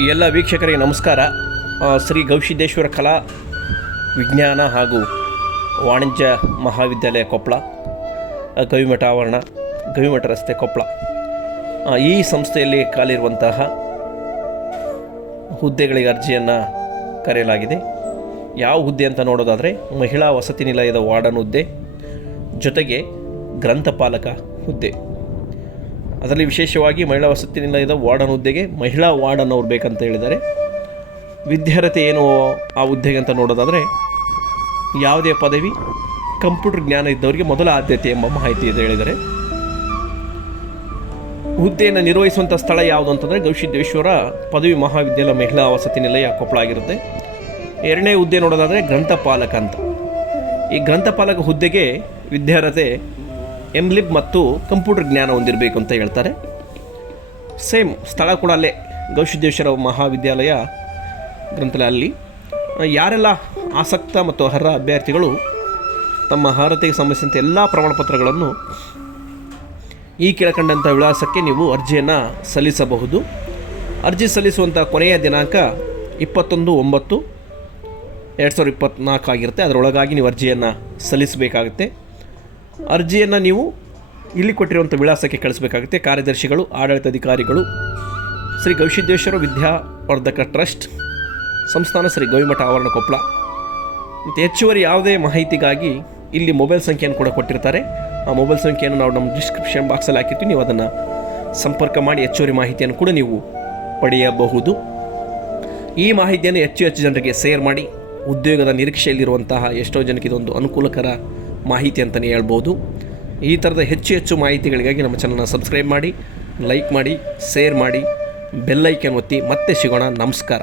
ಎಲ್ಲ ವೀಕ್ಷಕರಿಗೆ ನಮಸ್ಕಾರ. ಶ್ರೀ ಗವಿಸಿದ್ದೇಶ್ವರ ಕಲಾ ವಿಜ್ಞಾನ ಹಾಗೂ ವಾಣಿಜ್ಯ ಮಹಾವಿದ್ಯಾಲಯ ಕೊಪ್ಪಳ, ಗವಿಮಠ ಆವರಣ, ಗವಿಮಠ ರಸ್ತೆ ಕೊಪ್ಪಳ, ಈ ಸಂಸ್ಥೆಯಲ್ಲಿ ಖಾಲಿರುವಂತಹ ಹುದ್ದೆಗಳಿಗೆ ಅರ್ಜಿಯನ್ನು ಕರೆಯಲಾಗಿದೆ. ಯಾವ ಹುದ್ದೆ ಅಂತ ನೋಡೋದಾದರೆ ಮಹಿಳಾ ವಸತಿ ನಿಲಯದ ವಾರ್ಡನ್ ಹುದ್ದೆ, ಜೊತೆಗೆ ಗ್ರಂಥಪಾಲಕ ಹುದ್ದೆ. ಅದರಲ್ಲಿ ವಿಶೇಷವಾಗಿ ಮಹಿಳಾ ವಸತಿ ನಿಲಯದ ವಾರ್ಡನ್ ಹುದ್ದೆಗೆ ಮಹಿಳಾ ವಾರ್ಡನ್ ಅವ್ರು ಬೇಕಂತ ಹೇಳಿದ್ದಾರೆ. ವಿದ್ಯಾರ್ಹತೆ ಏನು ಆ ಹುದ್ದೆಗೆ ಅಂತ ನೋಡೋದಾದರೆ ಯಾವುದೇ ಪದವಿ, ಕಂಪ್ಯೂಟರ್ ಜ್ಞಾನ ಇದ್ದವರಿಗೆ ಮೊದಲ ಆದ್ಯತೆ ಎಂಬ ಮಾಹಿತಿ ಇದೆ ಹೇಳಿದ್ದಾರೆ. ಹುದ್ದೆಯನ್ನು ನಿರ್ವಹಿಸುವಂಥ ಸ್ಥಳ ಯಾವುದು ಅಂತಂದರೆ ಗವಿಸಿದ್ದೇಶ್ವರ ಪದವಿ ಮಹಾವಿದ್ಯಾಲಯ ಮಹಿಳಾ ವಸತಿ ನಿಲಯ ಕೊಪ್ಪಳ ಆಗಿರುತ್ತೆ. ಎರಡನೇ ಹುದ್ದೆ ನೋಡೋದಾದರೆ ಗ್ರಂಥಪಾಲಕ ಅಂತ. ಈ ಗ್ರಂಥಪಾಲಕ ಹುದ್ದೆಗೆ ವಿದ್ಯಾರ್ಹತೆ ಎಂಲಿಬ್ ಮತ್ತು ಕಂಪ್ಯೂಟರ್ ಜ್ಞಾನ ಹೊಂದಿರಬೇಕು ಅಂತ ಹೇಳ್ತಾರೆ. ಸೇಮ್ ಸ್ಥಳ ಕೂಡ ಅಲ್ಲೇ ಗವಿಸಿದ್ದೇಶ್ವರ ಮಹಾವಿದ್ಯಾಲಯ ಗ್ರಂಥಾಲಯ. ಅಲ್ಲಿ ಯಾರೆಲ್ಲ ಆಸಕ್ತ ಮತ್ತು ಅರ್ಹ ಅಭ್ಯರ್ಥಿಗಳು ತಮ್ಮ ಅರ್ಹತೆಗೆ ಸಂಬಂಧಿಸಿದಂತೆ ಎಲ್ಲ ಪ್ರಮಾಣಪತ್ರಗಳನ್ನು ಈ ಕೆಳಕಂಡಂಥ ವಿಳಾಸಕ್ಕೆ ನೀವು ಅರ್ಜಿಯನ್ನು ಸಲ್ಲಿಸಬಹುದು. ಅರ್ಜಿ ಸಲ್ಲಿಸುವಂಥ ಕೊನೆಯ ದಿನಾಂಕ 21/9/2024 ಆಗಿರುತ್ತೆ. ಅದರೊಳಗಾಗಿ ನೀವು ಅರ್ಜಿಯನ್ನು ಸಲ್ಲಿಸಬೇಕಾಗುತ್ತೆ. ಅರ್ಜಿಯನ್ನು ನೀವು ಇಲ್ಲಿ ಕೊಟ್ಟಿರುವಂಥ ವಿಳಾಸಕ್ಕೆ ಕಳಿಸಬೇಕಾಗುತ್ತೆ. ಕಾರ್ಯದರ್ಶಿಗಳು, ಆಡಳಿತಾಧಿಕಾರಿಗಳು, ಶ್ರೀ ಗವಿಸಿದ್ದೇಶ್ವರ ವಿದ್ಯಾವರ್ಧಕ ಟ್ರಸ್ಟ್, ಸಂಸ್ಥಾನ ಶ್ರೀ ಗವಿಮಠ ಆವರಣ ಕೊಪ್ಪಳ. ಮತ್ತು ಹೆಚ್ಚುವರಿ ಯಾವುದೇ ಮಾಹಿತಿಗಾಗಿ ಇಲ್ಲಿ ಮೊಬೈಲ್ ಸಂಖ್ಯೆಯನ್ನು ಕೂಡ ಕೊಟ್ಟಿರ್ತಾರೆ. ಆ ಮೊಬೈಲ್ ಸಂಖ್ಯೆಯನ್ನು ನಾವು ನಮ್ಮ ಡಿಸ್ಕ್ರಿಪ್ಷನ್ ಬಾಕ್ಸಲ್ಲಿ ಹಾಕಿರ್ತೀವಿ. ನೀವು ಅದನ್ನು ಸಂಪರ್ಕ ಮಾಡಿ ಹೆಚ್ಚುವರಿ ಮಾಹಿತಿಯನ್ನು ಕೂಡ ನೀವು ಪಡೆಯಬಹುದು. ಈ ಮಾಹಿತಿಯನ್ನು ಹೆಚ್ಚು ಜನರಿಗೆ ಶೇರ್ ಮಾಡಿ. ಉದ್ಯೋಗದ ನಿರೀಕ್ಷೆಯಲ್ಲಿರುವಂತಹ ಎಷ್ಟೋ ಜನಕ್ಕೆ ಇದೊಂದು ಅನುಕೂಲಕರ ಮಾಹಿತಿ ಅಂತಲೇ ಹೇಳ್ಬೋದು. ಈ ಥರದ ಹೆಚ್ಚು ಮಾಹಿತಿಗಳಿಗಾಗಿ ನಮ್ಮ ಚಾನಲ್ನ ಸಬ್ಸ್ಕ್ರೈಬ್ ಮಾಡಿ, ಲೈಕ್ ಮಾಡಿ, ಶೇರ್ ಮಾಡಿ, ಬೆಲ್ ಐಕನ್ ಒತ್ತಿ. ಮತ್ತೆ ಸಿಗೋಣ. ನಮಸ್ಕಾರ.